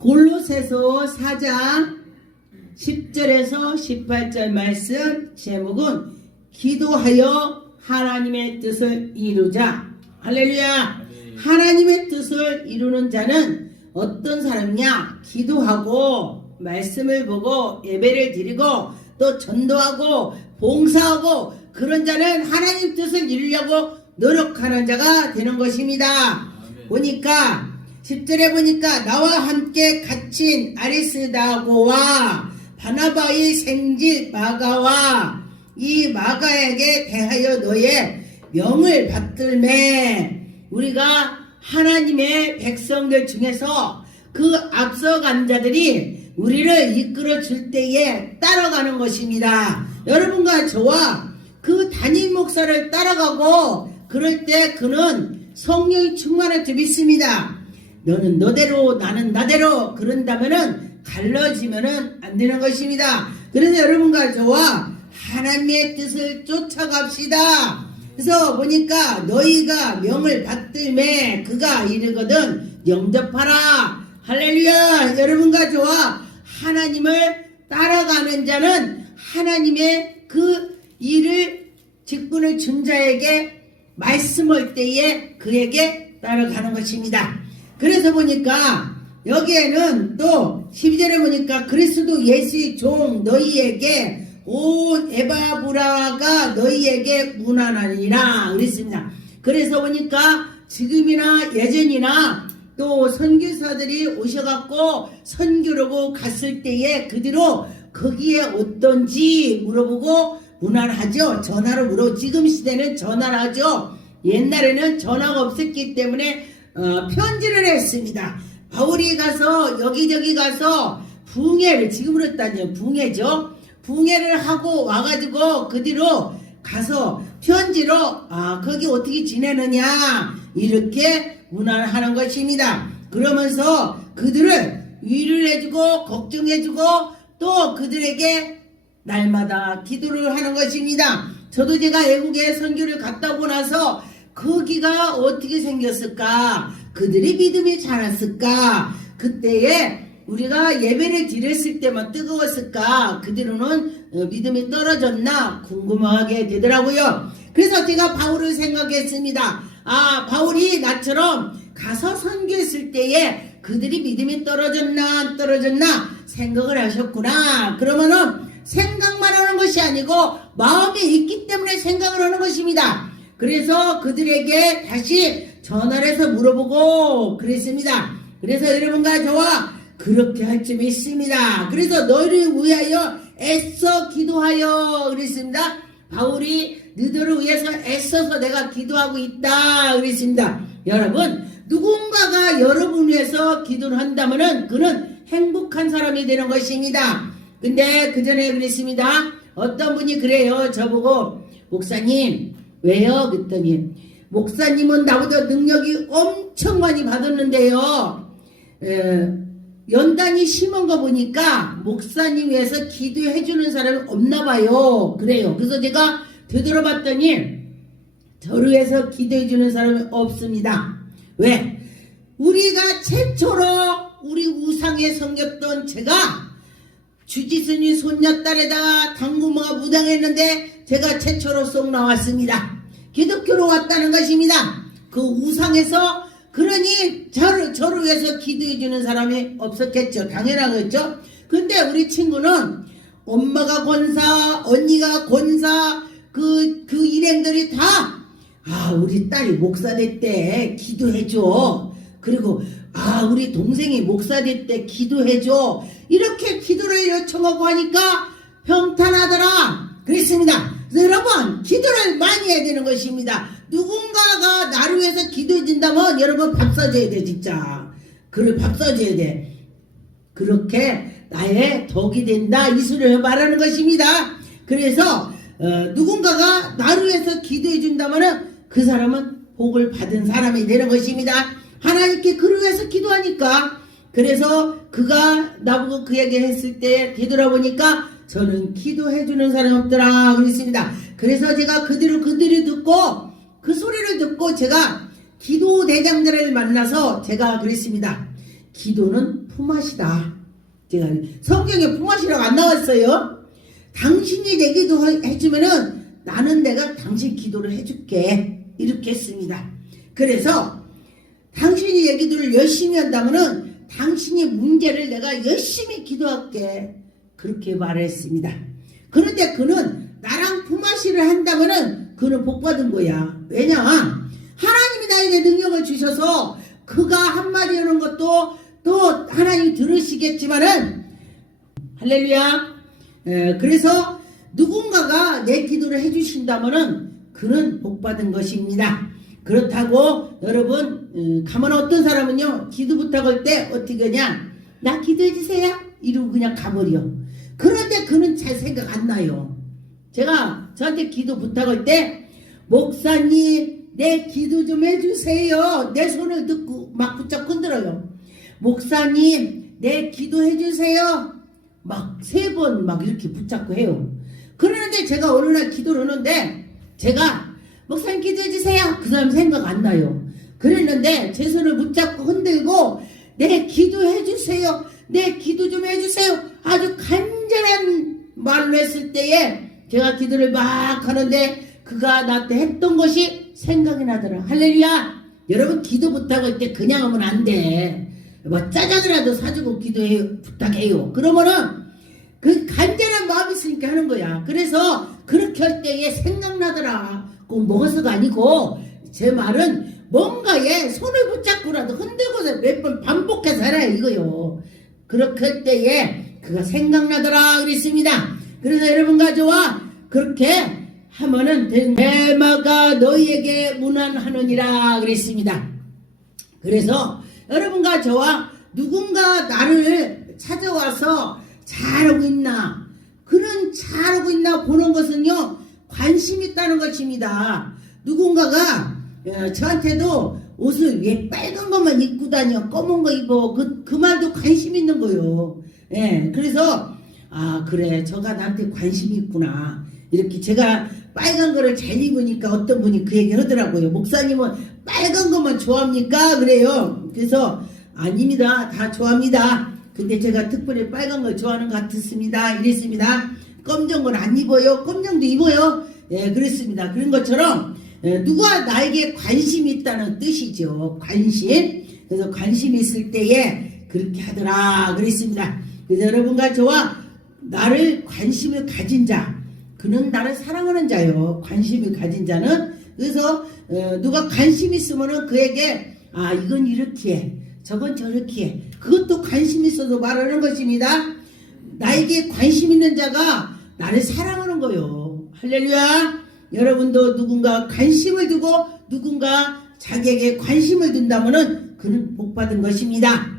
골로새서 4장 10절에서 18절 말씀 제목은 기도하여 하나님의 뜻을 이루자. 할렐루야. 하나님의 뜻을 이루는 자는 어떤 사람이냐? 기도하고 말씀을 보고 예배를 드리고 또 전도하고 봉사하고 그런 자는 하나님 뜻을 이루려고 노력하는 자가 되는 것입니다. 보니까 10절에 보니까 나와 함께 갇힌 아리스다고와 바나바의 생질 마가와 이 마가에게 대하여 너의 명을 받들매. 우리가 하나님의 백성들 중에서 그 앞서간 자들이 우리를 이끌어 줄 때에 따라가는 것입니다. 여러분과 저와 그 담임 목사를 따라가고 그럴 때 그는 성령이 충만할 줄 믿습니다. 너는 너대로 나는 나대로 그런다면은 갈라지면은 안 되는 것입니다. 그래서 여러분과 저와 하나님의 뜻을 쫓아갑시다. 그래서 보니까 너희가 명을 받들매 그가 이르거든 영접하라. 할렐루야. 여러분과 저와 하나님을 따라가는 자는 하나님의 그 일을 직분을 준 자에게 말씀할 때에 그에게 따라가는 것입니다. 그래서 보니까 여기에는 또 12절에 보니까 그리스도 예수의 종 너희에게 온 에바브라가 너희에게 문안하니라 그랬습니다. 그래서 보니까 지금이나 예전이나 또 선교사들이 오셔갖고 선교라고 갔을 때에 그대로 거기에 어떤지 물어보고 문안하죠. 전화로 물어. 지금 시대는 전화를 하죠. 옛날에는 전화가 없었기 때문에 편지를 했습니다. 바울이 가서 여기저기 가서 붕해를, 지금으로 따지면 붕해죠. 붕해를 하고 와가지고 그 뒤로 가서 편지로 거기 어떻게 지내느냐 이렇게 문안하는 것입니다. 그러면서 그들을 위를 해주고 걱정해주고 또 그들에게 날마다 기도를 하는 것입니다. 저도 제가 외국에 선교를 갔다 오고 나서 거기가 어떻게 생겼을까? 그들이 믿음이 자랐을까? 그때에 우리가 예배를 드렸을 때만 뜨거웠을까? 그 뒤로는 믿음이 떨어졌나? 궁금하게 되더라고요. 그래서 제가 바울을 생각했습니다. 바울이 나처럼 가서 선교했을 때에 그들이 믿음이 떨어졌나 안 떨어졌나 생각을 하셨구나. 그러면은 생각만 하는 것이 아니고 마음이 있기 때문에 생각을 하는 것입니다. 그래서 그들에게 다시 전화를 해서 물어보고 그랬습니다. 그래서 여러분과 저와 그렇게 할 줄 믿습니다. 그래서 너희를 위하여 애써 기도하여 그랬습니다. 바울이 너희를 위해서 애써서 내가 기도하고 있다 그랬습니다. 여러분 누군가가 여러분 위해서 기도를 한다면은 그는 행복한 사람이 되는 것입니다. 근데 그 전에 그랬습니다. 어떤 분이 그래요. 저보고 목사님 왜요? 그랬더니 목사님은 나보다 능력이 엄청 많이 받았는데요. 연단이 심한 거 보니까 목사님 위해서 기도해 주는 사람이 없나 봐요. 그래요. 그래서 제가 되돌아봤더니 저를 위해서 기도해 주는 사람이 없습니다. 왜? 우리가 최초로 우리 우상에 섬겼던 제가 주지순이 손녀딸에다가 당구모가 무당했는데 제가 최초로 쏙 나왔습니다. 기독교로 왔다는 것입니다. 그 우상에서 그러니 저를 위해서 기도해 주는 사람이 없었겠죠. 당연하겠죠. 근데 우리 친구는 엄마가 권사, 언니가 권사, 그 일행들이 다 우리 딸이 목사 됐대 기도해줘. 그리고 우리 동생이 목사 됐대 기도해줘. 이렇게 기도를 요청하고 하니까 평탄하더라 그랬습니다. 여러분 기도를 많이 해야 되는 것입니다. 누군가가 나를 위해서 기도해 준다면 여러분 밥 사줘야 돼. 진짜 그를 밥 사줘야 돼. 그렇게 나의 덕이 된다 이 소리를 말하는 것입니다. 그래서 누군가가 나를 위해서 기도해 준다면 그 사람은 복을 받은 사람이 되는 것입니다. 하나님께 그를 위해서 기도하니까. 그래서 그가 나보고 그 얘기 했을 때 되돌아보니까 저는 기도해 주는 사람이 없더라 그랬습니다. 그래서 제가 그들이 듣고 그 소리를 듣고 제가 기도 대장들을 만나서 제가 그랬습니다. 기도는 품앗이다. 제가 성경에 품앗이라고 안 나왔어요. 당신이 내 기도 해주면은 나는 내가 당신 기도를 해줄게. 이렇게 했습니다. 그래서 당신이 내 기도를 열심히 한다면은 당신의 문제를 내가 열심히 기도할게. 그렇게 말했습니다. 그런데 그는 나랑 품앗이를 한다면은 그는 복받은 거야. 왜냐? 하나님이 나에게 능력을 주셔서 그가 한마디 하는 것도 또 하나님이 들으시겠지만은 할렐루야. 그래서 누군가가 내 기도를 해주신다면은 그는 복받은 것입니다. 그렇다고 여러분 가면 어떤 사람은요 기도 부탁할 때 어떻게 하냐, 나 기도해 주세요 이러고 그냥 가버려. 그런데 그는 잘 생각 안 나요. 제가 저한테 기도 부탁할 때 목사님 내 기도 좀 해주세요, 내 손을 듣고 막 붙잡고 흔들어요. 목사님 내 기도해 주세요 막 3번 막 이렇게 붙잡고 해요. 그러는데 제가 어느 날 기도를 하는데 제가 목사님 기도해 주세요 그 사람 생각 안 나요. 그랬는데 제 손을 붙잡고 흔들고 내 기도해 주세요, 내 기도 좀 해주세요 아주 간절한 말을 했을 때에 제가 기도를 막 하는데 그가 나한테 했던 것이 생각이 나더라. 할렐루야. 여러분 기도 부탁할 때 그냥 하면 안 돼. 뭐 짜장이라도 사주고 기도해 부탁해요. 그러면은 그 간절한 마음이 있으니까 하는 거야. 그래서 그렇게 할 때에 생각나더라. 꼭 먹어서가 아니고 제 말은 뭔가에 손을 붙잡고라도 흔들고서 몇 번 반복해서 하라 이거요. 그렇게 할 때에 그가 생각나더라 그랬습니다. 그래서 여러분과 저와 그렇게 하면은 대마가 너희에게 문안하느니라 그랬습니다. 그래서 여러분과 저와 누군가 나를 찾아와서 잘하고 있나, 그는 잘하고 있나 보는 것은요 관심 있다는 것입니다. 누군가가 저한테도 옷을 왜 빨간 것만 입고 다녀 검은 거 입어 그 말도 관심 있는 거요. 예, 그래서 아 그래 저가 나한테 관심이 있구나. 이렇게 제가 빨간 거를 잘 입으니까 어떤 분이 그 얘기 하더라고요. 목사님은 빨간 것만 좋아합니까? 그래요. 그래서 아닙니다. 다 좋아합니다. 근데 제가 특별히 빨간 걸 좋아하는 것 같습니다. 이랬습니다. 검정 건 안 입어요. 검정도 입어요. 예, 그랬습니다. 그런 것처럼 누가 나에게 관심이 있다는 뜻이죠. 관심. 그래서 관심이 있을 때에 그렇게 하더라 그랬습니다. 그래서 여러분과 저와 나를 관심을 가진 자, 그는 나를 사랑하는 자요. 관심을 가진 자는. 그래서 누가 관심 있으면은 그에게 아 이건 이렇게 해, 저건 저렇게 해. 그것도 관심 있어서 말하는 것입니다. 나에게 관심 있는 자가 나를 사랑하는 거요. 할렐루야. 여러분도 누군가 관심을 두고 누군가 자기에게 관심을 둔다면은 그는 복받은 것입니다.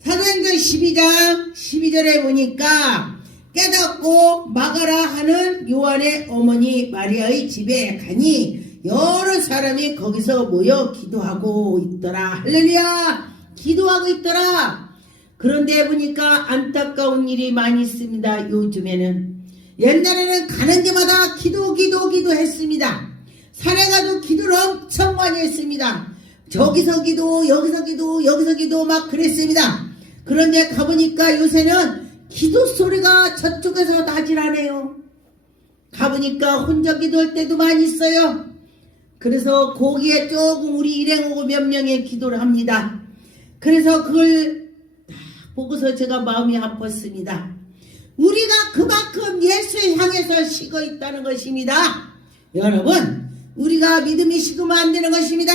사도행전 12장 12절에 보니까 깨닫고 막아라 하는 요한의 어머니 마리아의 집에 가니 여러 사람이 거기서 모여 기도하고 있더라. 할렐루야. 기도하고 있더라. 그런데 보니까 안타까운 일이 많이 있습니다. 요즘에는. 옛날에는 가는 데마다 기도했습니다. 산에 가도 기도를 엄청 많이 했습니다. 저기서 기도 여기서 기도 여기서 기도 막 그랬습니다. 그런데 가보니까 요새는 기도 소리가 저쪽에서 나질 않아요. 가보니까 혼자 기도할 때도 많이 있어요. 그래서 거기에 조금 우리 일행하고 몇 명의 기도를 합니다. 그래서 그걸 딱 보고서 제가 마음이 아팠습니다. 우리가 그만큼 예수를 향해서 식어 있다는 것입니다. 여러분, 우리가 믿음이 식으면 안 되는 것입니다.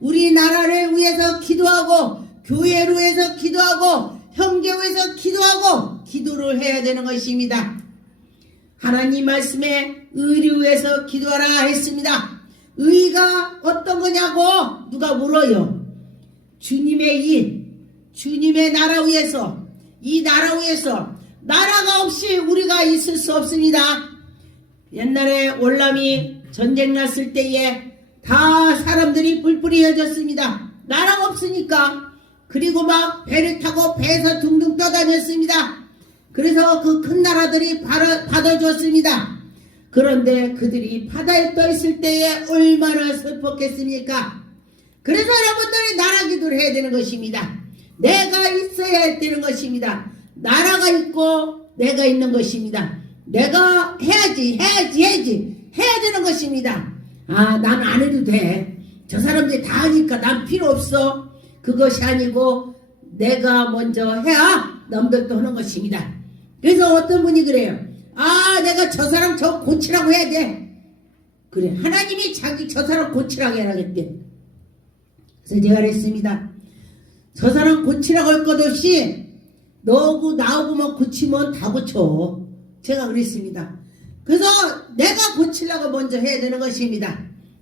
우리나라를 위해서 기도하고 교회를 위해서 기도하고 형제를 위해서 기도하고 기도를 해야 되는 것입니다. 하나님 말씀에 의를 위해서 기도하라 했습니다. 의가 어떤 거냐고 누가 물어요. 주님의 일, 주님의 나라 위해서, 이 나라 위해서. 나라가 없이 우리가 있을 수 없습니다. 옛날에 월남이 전쟁 났을 때에 다 사람들이 뿔뿔이 흩어졌습니다. 나라가 없으니까. 그리고 막 배를 타고 배에서 둥둥 떠다녔습니다. 그래서 그 큰 나라들이 받아줬습니다. 그런데 그들이 바다에 떠 있을 때에 얼마나 슬펐겠습니까? 그래서 여러분들이 나라 기도를 해야 되는 것입니다. 내가 있어야 되는 것입니다. 나라가 있고 내가 있는 것입니다. 내가 해야지 해야 되는 것입니다. 아, 난 안 해도 돼. 저 사람들이 다 하니까 난 필요 없어. 그것이 아니고 내가 먼저 해야 남들도 하는 것입니다. 그래서 어떤 분이 그래요. 아, 내가 저 사람 저 고치라고 해야 돼. 그래, 하나님이 자기 저 사람 고치라고 해야겠대. 그래서 제가 그랬습니다. 저 사람 고치라고 할 것 없이 너하고 나하고만 고치면 다 고쳐. 제가 그랬습니다. 그래서 내가 고치려고 먼저 해야 되는 것입니다.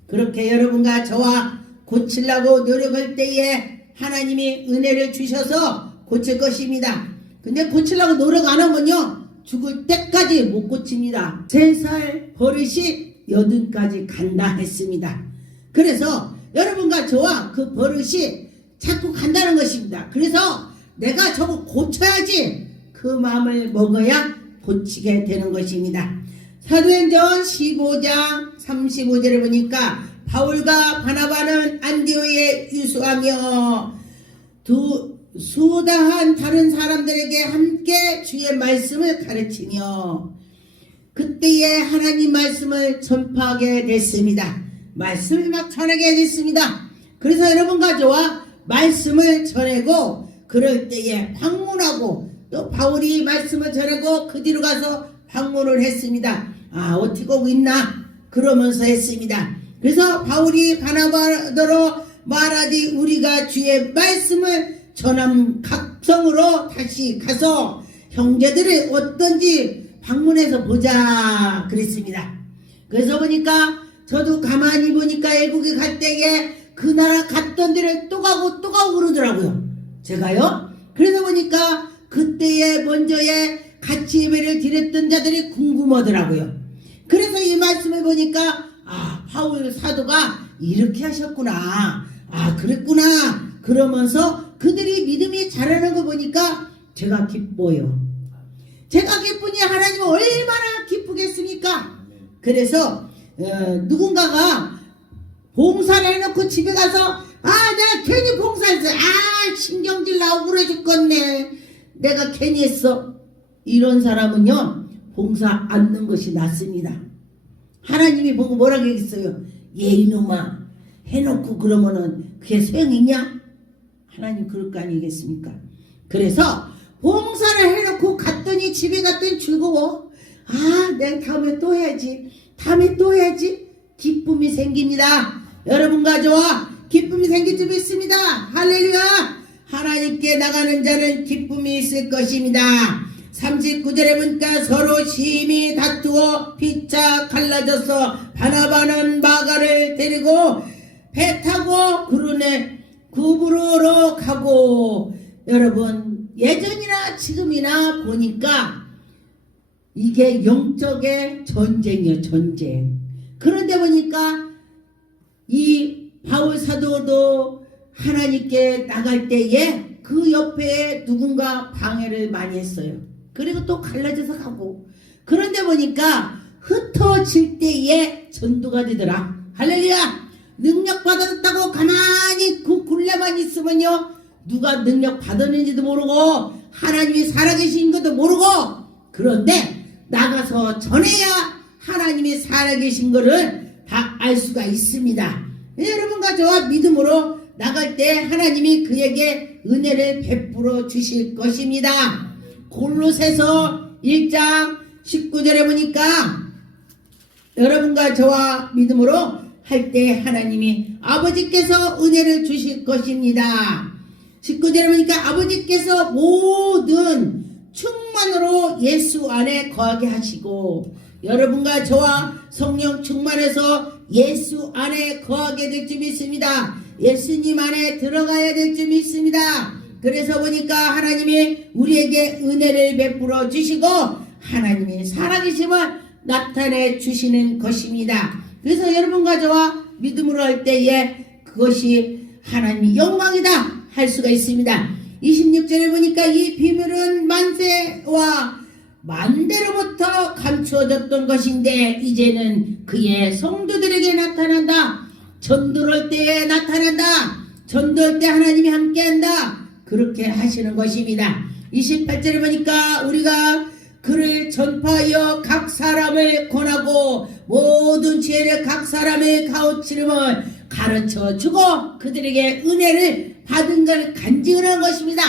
그렇게 여러분과 저와 고치려고 노력할 때에 하나님이 은혜를 주셔서 고칠 것입니다. 근데 고치려고 노력 안 하면요, 죽을 때까지 못 고칩니다. 3살 버릇이 80까지 간다 했습니다. 그래서 여러분과 저와 그 버릇이 자꾸 간다는 것입니다. 그래서 내가 저거 고쳐야지 그 마음을 먹어야 고치게 되는 것입니다. 사도행전 15장 35절에 보니까 바울과 바나바는 안디오에 유수하며 수다한 다른 사람들에게 함께 주의 말씀을 가르치며 그때에 하나님 말씀을 전파하게 됐습니다. 말씀을 막 전하게 됐습니다. 그래서 여러분과 저와 말씀을 전하고 그럴 때에 방문하고 또 바울이 말씀을 전하고 그 뒤로 가서 방문을 했습니다. 아, 어떻게 하고 있나 그러면서 했습니다. 그래서 바울이 바나바더러 말하되 우리가 주의 말씀을 전함 각성으로 다시 가서 형제들이 어떤지 방문해서 보자 그랬습니다. 그래서 보니까 저도 가만히 보니까 애국에 갈 때에 그 나라 갔던 데를 또 가고 그러더라고요. 제가요. 그래서 보니까 그때에 먼저에 같이 예배를 드렸던 자들이 궁금하더라고요. 그래서 이 말씀을 보니까 아, 바울 사도가 이렇게 하셨구나. 아, 그랬구나. 그러면서 그들이 믿음이 자라는 거 보니까 제가 기뻐요. 제가 기쁘니 하나님은 얼마나 기쁘겠습니까? 그래서 누군가가 봉사를 해놓고 집에 가서 아, 내가 괜히 봉사했어. 아, 신경질 나고 그래 죽겠네. 내가 괜히 했어. 이런 사람은요, 봉사 않는 것이 낫습니다. 하나님이 보고 뭐라고 했어요? 얘 이놈아, 해놓고 그러면은 그게 소용있냐? 하나님 그럴 거 아니겠습니까? 그래서 봉사를 해놓고 갔더니 집에 갔더니 즐거워. 아, 내가 다음에 또 해야지. 다음에 또 해야지. 기쁨이 생깁니다. 여러분과 저와 기쁨이 생길 줄 믿습니다. 할렐루야. 하나님께 나가는 자는 기쁨이 있을 것입니다. 39절에 보니까 서로 심히 다투어 피차 갈라져서 바나바는 마가를 데리고 배 타고 구브로로 가고. 여러분, 예전이나 지금이나 보니까 이게 영적의 전쟁이에요. 전쟁. 그런데 보니까 이 바울 사도도 하나님께 나갈 때에 그 옆에 누군가 방해를 많이 했어요. 그리고 또 갈라져서 가고. 그런데 보니까 흩어질 때에 전도가 되더라. 할렐루야. 능력 받았다고 가만히 그 굴레만 있으면요, 누가 능력 받았는지도 모르고 하나님이 살아계신 것도 모르고. 그런데 나가서 전해야 하나님이 살아계신 것을 다 알 수가 있습니다. 여러분과 저와 믿음으로 나갈 때 하나님이 그에게 은혜를 베풀어 주실 것입니다. 골로새서 1장 19절에 보니까 여러분과 저와 믿음으로 할 때 하나님이 아버지께서 은혜를 주실 것입니다. 19절에 보니까 아버지께서 모든 충만으로 예수 안에 거하게 하시고, 여러분과 저와 성령 충만해서 예수 안에 거하게 될 줄 믿습니다. 예수님 안에 들어가야 될 줄 믿습니다. 그래서 보니까 하나님이 우리에게 은혜를 베풀어 주시고 하나님이 살아계심을 나타내 주시는 것입니다. 그래서 여러분과 저와 믿음으로 할 때에 그것이 하나님의 영광이다 할 수가 있습니다. 26절에 보니까 이 비밀은 만세와 만대로부터 감추어졌던 것인데 이제는 그의 성도들에게 나타난다. 전도할 때에 나타난다. 전도할 때 하나님이 함께한다. 그렇게 하시는 것입니다. 28절에 보니까 우리가 그를 전파하여 각 사람을 권하고 모든 지혜를 각 사람의 가우치름을 가르쳐 주고 그들에게 은혜를 받은 걸 간증을 한 것입니다.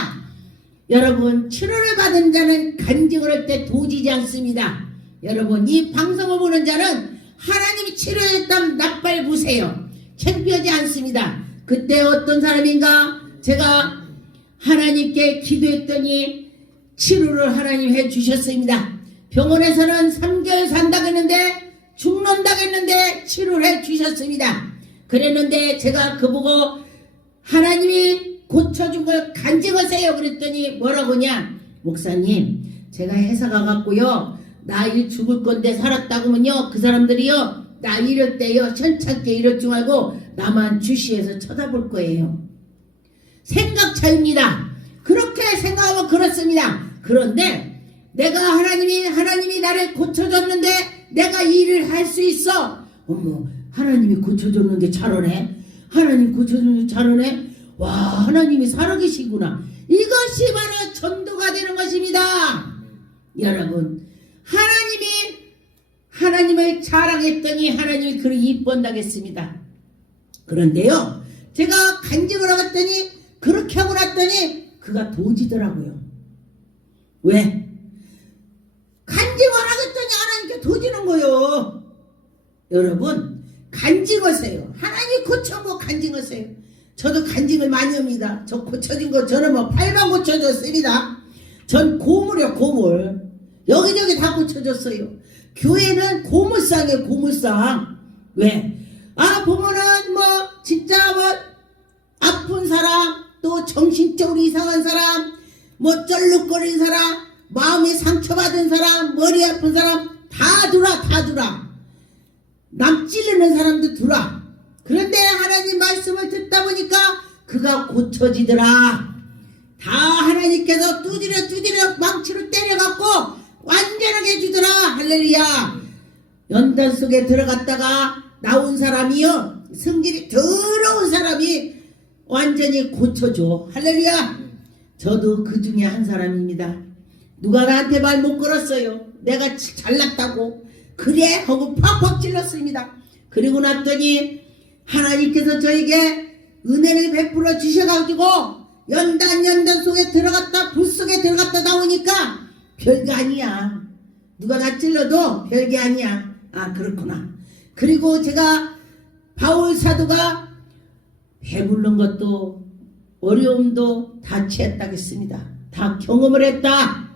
여러분, 치료를 받은 자는 간증을 할 때 도지지 않습니다. 여러분, 이 방송을 보는 자는 하나님이 치료했다면 나팔 부세요. 창피하지 않습니다. 그때 어떤 사람인가 제가 하나님께 기도했더니 치료를 하나님 해주셨습니다. 병원에서는 3개월 산다고 했는데 죽는다고 했는데 치료를 해주셨습니다. 그랬는데 제가 그보고 하나님이 고쳐준 걸 간증하세요 그랬더니 뭐라고 하냐, 목사님 제가 회사 가갖고요 나 일 죽을 건데 살았다고 하면요 그 사람들이요 나 이럴 때요 현찮게 이럴 줄 알고 나만 주시해서 쳐다볼 거예요. 생각 차이입니다. 그렇게 생각하면 그렇습니다. 그런데 내가 하나님이 나를 고쳐줬는데 내가 이 일을 할 수 있어. 어머, 하나님이 고쳐줬는데 잘하네. 하나님 고쳐줬는데 잘하네. 와, 하나님이 살아계시구나. 이것이 바로 전도가 되는 것입니다. 여러분, 하나님을 자랑했더니 하나님이 그를 이뻐한다겠습니다. 그런데요, 제가 간증을 하겠더니 그렇게 하고 났더니 그가 도지더라고요. 왜? 간증을 하겠더니 하나님께 도지는 거요. 여러분, 간증하세요. 하나님 고쳐온 거 간증하세요. 저도 간증을 많이 합니다. 저 고쳐진 거 저는 뭐 8만 고쳐줬습니다. 전 고물이요, 고물. 여기저기 다 고쳐줬어요. 교회는 고물상이에요, 고물상. 왜? 보면은 뭐 진짜 뭐 아픈 사람, 또 정신적으로 이상한 사람, 뭐 쩔룩거리는 사람, 마음이 상처받은 사람, 머리 아픈 사람 다 들어와. 남 찌르는 사람도 들어와. 그런데 하나님 말씀을 듣다 보니까 그가 고쳐지더라. 다 하나님께서 두드려 망치로 때려갖고 완전하게 해주더라. 할렐루야. 연단 속에 들어갔다가 나온 사람이요, 성질이 더러운 사람이 완전히 고쳐줘. 할렐루야. 저도 그 중에 한 사람입니다. 누가 나한테 말 못 걸었어요. 내가 잘났다고. 그래 하고 팍팍 찔렀습니다. 그리고 났더니 하나님께서 저에게 은혜를 베풀어 주셔가지고 연단 속에 들어갔다 불 속에 들어갔다 나오니까 별게 아니야. 누가 나 찔러도 별게 아니야. 아, 그렇구나. 그리고 제가 바울 사도가 배부른 것도 어려움도 다 취했다겠습니다. 다 경험을 했다.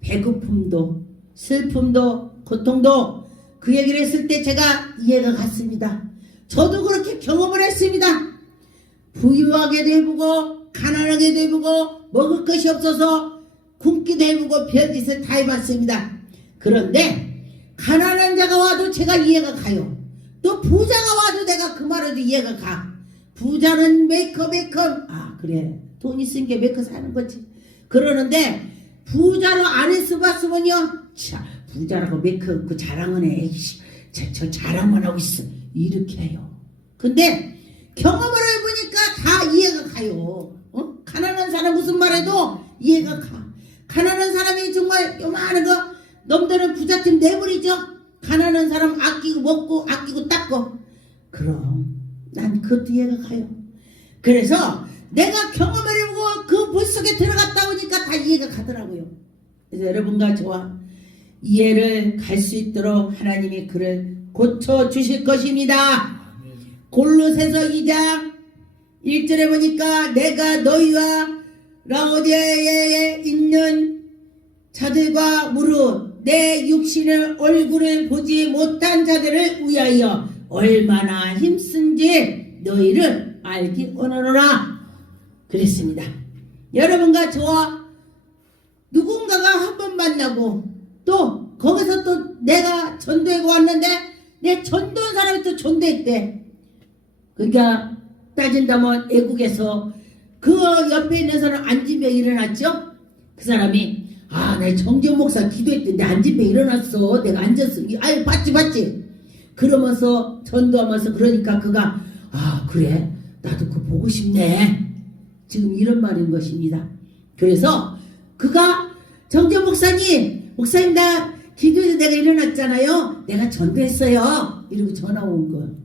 배고픔도 슬픔도 고통도 그 얘기를 했을 때 제가 이해가 갔습니다. 저도 그렇게 경험을 했습니다. 부유하게도 해보고 가난하게도 해보고 먹을 것이 없어서 굶기도 해보고 별짓을 다 해봤습니다. 그런데 가난한 자가 와도 제가 이해가 가요. 또 부자가 와도 내가 그 말에도 이해가 가. 부자는 메이커 아 그래 돈 있으니까 메이커 사는 거지. 그러는데 부자로 안 했으면요, 자 부자라고 메이커 그 자랑은 해. 저 자랑만 하고 있어. 이렇게 해요. 근데 경험을 해보니까 다 이해가 가요. 가난한 사람 무슨 말해도 이해가 가. 가난한 사람이 정말 요만한 거 놈들은 부잣집 내버리죠. 가난한 사람 아끼고 먹고 아끼고 닦고. 그럼 난 그것도 이해가 가요. 그래서 내가 경험을 해보고 그 물 속에 들어갔다 오니까 다 이해가 가더라고요. 그래서 여러분과 저와 이해를 갈 수 있도록 하나님이 그를 고쳐주실 것입니다. 골로새서 2장 1절에 보니까 내가 너희와 라오디아에 있는 자들과 무릇 내 육신의 얼굴을 보지 못한 자들을 위하여 얼마나 힘쓴지 너희를 알기 원하노라 그랬습니다. 여러분과 저와 누군가가 한 번 만나고 또 거기서 또 내가 전도하고 왔는데 내 전도한 사람이 또 전도했대. 그러니까 따진다면 애국에서 그 옆에 있는 사람 안진병 일어났죠. 그 사람이 내 정재훈 목사 기도했던데 안진병 일어났어. 내가 앉았어. 아유 봤지. 그러면서 전도하면서 그러니까 그가 그래 나도 그거 보고 싶네. 지금 이런 말인 것입니다. 그래서 그가 정전 목사님 나 기도해서 내가 일어났잖아요. 내가 전도했어요. 이러고 전화 온 거예요.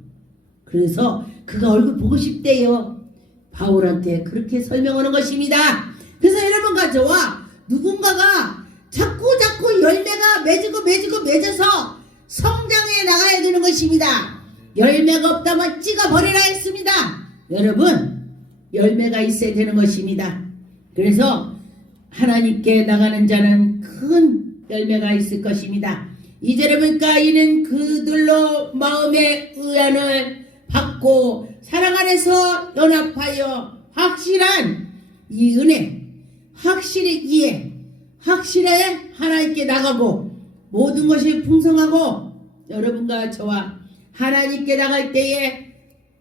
그래서 그가 얼굴 보고 싶대요. 바울한테 그렇게 설명하는 것입니다. 그래서 여러분과 저와 누군가가 자꾸 열매가 맺어서 성장해 나가야 되는 것입니다. 열매가 없다면 찍어버리라 했습니다. 여러분 열매가 있어야 되는 것입니다. 그래서 하나님께 나가는 자는 큰 열매가 있을 것입니다. 2절에 보니까 이는 그들로 마음의 의안을 받고 사랑 안에서 연합하여 확실한 이 은혜, 확실히 이해, 확실하게 하나님께 나가고 모든 것이 풍성하고 여러분과 저와 하나님께 나갈 때에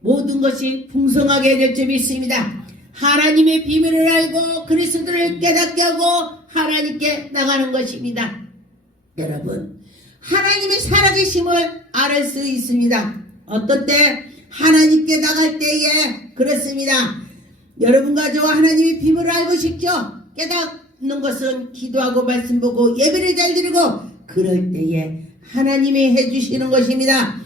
모든 것이 풍성하게 될 줄 믿습니다. 하나님의 비밀을 알고 그리스도를 깨닫게 하고 하나님께 나가는 것입니다. 여러분 하나님의 살아계심을 알 수 있습니다. 어떤 때 하나님께 나갈 때에 그렇습니다. 여러분과 저와 하나님의 비밀을 알고 싶죠? 깨닫는 것은 기도하고 말씀 보고 예배를 잘 드리고 그럴 때에 하나님이 해주시는 것입니다.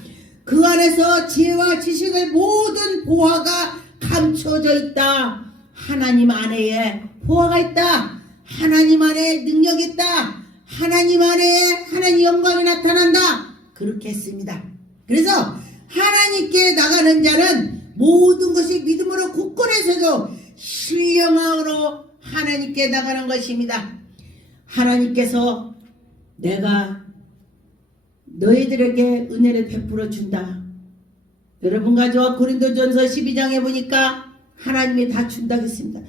그 안에서 지혜와 지식을 모든 보화가 감춰져 있다. 하나님 안에 보화가 있다. 하나님 안에 능력이 있다. 하나님 안에 하나님 영광이 나타난다. 그렇게 했습니다. 그래서 하나님께 나가는 자는 모든 것이 믿음으로 굳건해서도 신령함으로 하나님께 나가는 것입니다. 하나님께서 내가 너희들에게 은혜를 베풀어 준다. 여러분과 저와 고린도전서 12장에 보니까 하나님이 다 준다고 했습니다.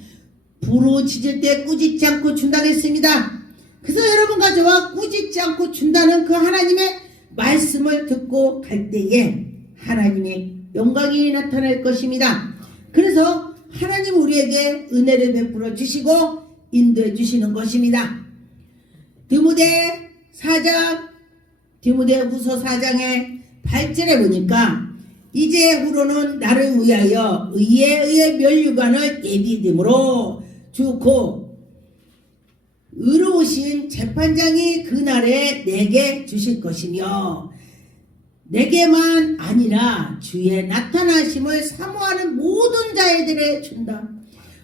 부르짖을 때 꾸짖지 않고 준다고 했습니다. 그래서 여러분과 저와 꾸짖지 않고 준다는 그 하나님의 말씀을 듣고 갈 때에 하나님의 영광이 나타날 것입니다. 그래서 하나님 우리에게 은혜를 베풀어 주시고 인도해 주시는 것입니다. 디모데후서 4장의 8절에 보니까 이제후로는 나를 위하여 의의 면류관을 예비됨으로 주고 의로우신 재판장이 그날에 내게 주실 것이며 내게만 아니라 주의 나타나심을 사모하는 모든 자들에게 준다.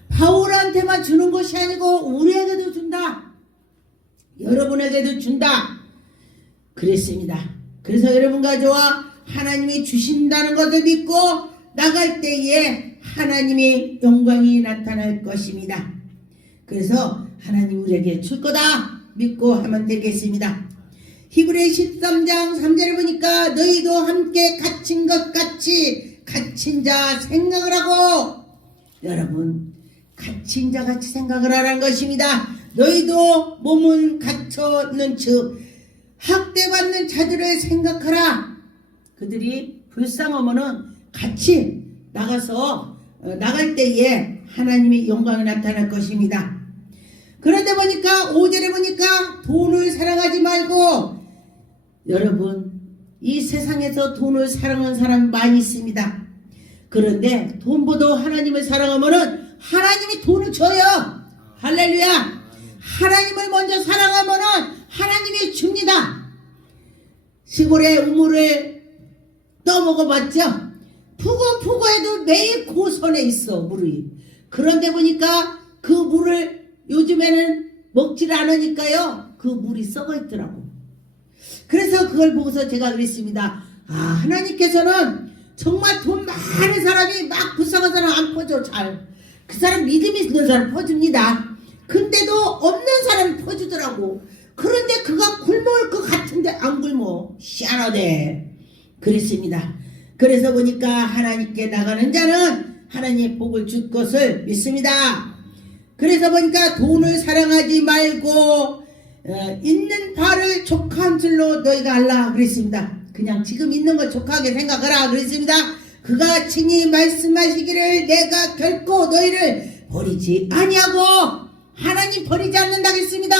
바울한테만 주는 것이 아니고 우리에게도 준다. 여러분에게도 준다. 그랬습니다. 그래서 여러분과 저와 하나님이 주신다는 것을 믿고 나갈 때에 하나님의 영광이 나타날 것입니다. 그래서 하나님 우리에게 줄 거다 믿고 하면 되겠습니다. 히브리 13장 3절에 보니까 너희도 함께 갇힌 것 같이 갇힌 자 생각을 하고 여러분 갇힌 자 같이 생각을 하라는 것입니다. 너희도 몸은 갇혀있는 즉 학대받는 자들을 생각하라. 그들이 불쌍하면은 같이 나가서 나갈 때에 하나님의 영광이 나타날 것입니다. 그런데 보니까 5절에 보니까 돈을 사랑하지 말고 여러분 이 세상에서 돈을 사랑하는 사람이 많이 있습니다. 그런데 돈보다 하나님을 사랑하면은 하나님이 돈을 줘요. 할렐루야. 하나님을 먼저 사랑하면은 하나님이 줍니다. 시골에 우물을 떠먹어봤죠. 푸고 해도 매일 고선에 있어 물이. 그런데 보니까 그 물을 요즘에는 먹질 않으니까요 그 물이 썩어 있더라고. 그래서 그걸 보고서 제가 그랬습니다. 아 하나님께서는 정말 돈 많은 사람이 막 불쌍한 사람 안 퍼줘. 잘 그 사람 믿음이 있는 사람 퍼줍니다. 근데도 없는 사람이 퍼주더라고. 그런데 그가 굶을 것 같은데 안 굶어. 희한하대. 그랬습니다. 그래서 보니까 하나님께 나가는 자는 하나님의 복을 줄 것을 믿습니다. 그래서 보니까 돈을 사랑하지 말고 있는 바를 족한 줄로 너희가 알라 그랬습니다. 그냥 지금 있는 걸 족하게 생각하라 그랬습니다. 그가 친히 말씀하시기를 내가 결코 너희를 버리지 아니하고 하나님 버리지 않는다 했습니다.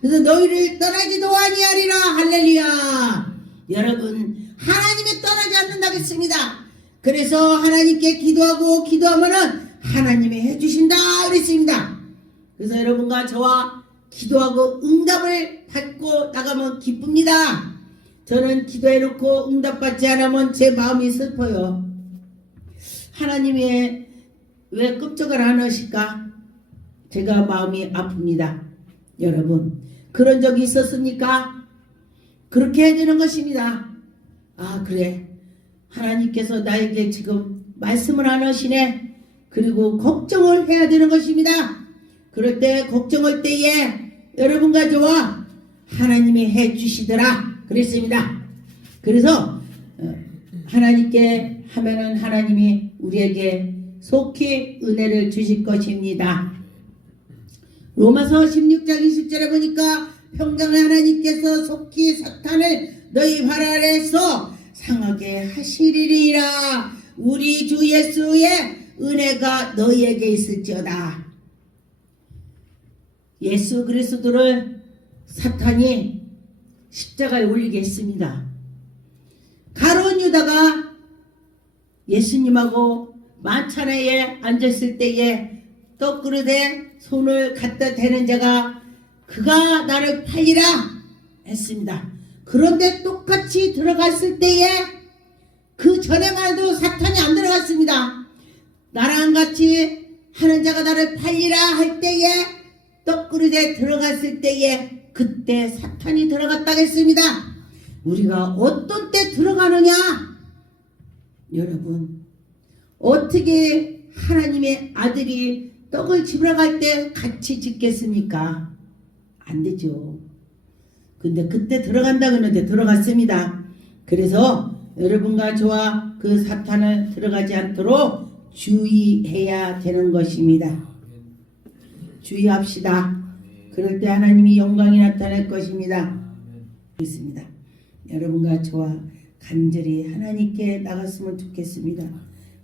그래서 너희를 떠나지도 아니하리라. 할렐루야. 여러분 하나님이 떠나지 않는다 했습니다. 그래서 하나님께 기도하면은 하나님이 해주신다 그랬습니다. 그래서 여러분과 저와 기도하고 응답을 받고 나가면 기쁩니다. 저는 기도해놓고 응답받지 않으면 제 마음이 슬퍼요. 하나님이 왜 끔찍을 안 하실까? 제가 마음이 아픕니다. 여러분, 그런 적이 있었습니까? 그렇게 해야 되는 것입니다. 아, 그래. 하나님께서 나에게 지금 말씀을 안 하시네. 그리고 걱정을 해야 되는 것입니다. 그럴 때 걱정할 때에 여러분과 저와 하나님이 해주시더라 그랬습니다. 그래서 하나님께 하면은 하나님이 우리에게 속히 은혜를 주실 것입니다. 로마서 16장 20절에 보니까 평강의 하나님께서 속히 사탄을 너희 발 아래에서 상하게 하시리라. 우리 주 예수의 은혜가 너희에게 있을지어다. 예수 그리스도를 사탄이 십자가에 올리게 했습니다. 가룟 유다가 예수님하고 만찬회에 앉았을 때에 떡그릇에 손을 갖다 대는 자가 그가 나를 팔리라 했습니다. 그런데 똑같이 들어갔을 때에 그 전에만 해도 사탄이 안 들어갔습니다. 나랑 같이 하는 자가 나를 팔리라 할 때에 떡그릇에 들어갔을 때에 그때 사탄이 들어갔다고 했습니다. 우리가 어떤 때 들어가느냐? 여러분, 어떻게 하나님의 아들이 떡을 집으러 갈 때 같이 짓겠습니까? 안 되죠. 근데 그때 들어간다 그러는데 들어갔습니다. 그래서 여러분과 저와 그 사탄을 들어가지 않도록 주의해야 되는 것입니다. 주의합시다. 그럴 때 하나님이 영광이 나타날 것입니다. 있습니다. 여러분과 저와 간절히 하나님께 나갔으면 좋겠습니다.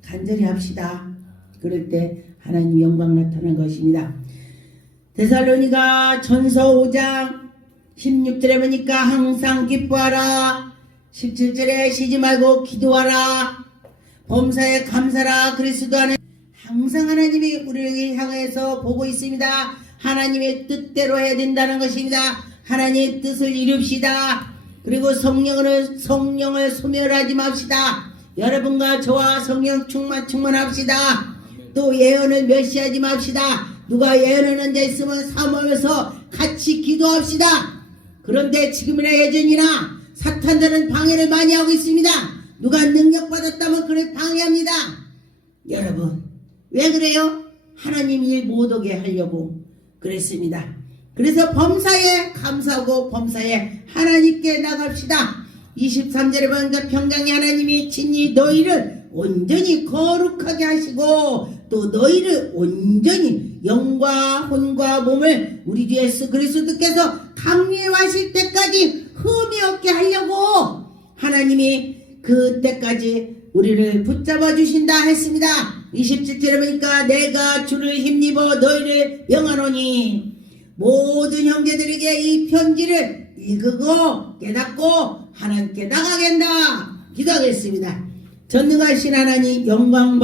간절히 합시다. 그럴 때 하나님 영광 나타난 것입니다. 데살로니가 전서 5장 16절에 보니까 항상 기뻐하라. 17절에 쉬지 말고 기도하라. 범사에 감사라. 그리스도 안에 항상 하나님이 우리를 향해서 보고 있습니다. 하나님의 뜻대로 해야 된다는 것입니다. 하나님의 뜻을 이룹시다. 그리고 성령을 소멸하지 맙시다. 여러분과 저와 성령 충만합시다. 또 예언을 멸시하지 맙시다. 누가 예언하는 자 있으면 사모해서 같이 기도합시다. 그런데 지금이나 예전이나 사탄들은 방해를 많이 하고 있습니다. 누가 능력받았다면 그를 방해합니다. 여러분, 왜 그래요? 하나님 일 못하게 하려고 그랬습니다. 그래서 범사에 감사하고 범사에 하나님께 나갑시다. 23절에 보니까 평강의 하나님이 친히 너희를 온전히 거룩하게 하시고 또 너희를 온전히 영과 혼과 몸을 우리 주 예수 그리스도께서 강림하실 때까지 흠이 없게 하려고 하나님이 그때까지 우리를 붙잡아 주신다 했습니다. 27절에 보니까 내가 주를 힘입어 너희를 명하노니 모든 형제들에게 이 편지를 읽고 깨닫고 하나님께 나가겠다 기도하겠습니다. 전능하신 하나님 영광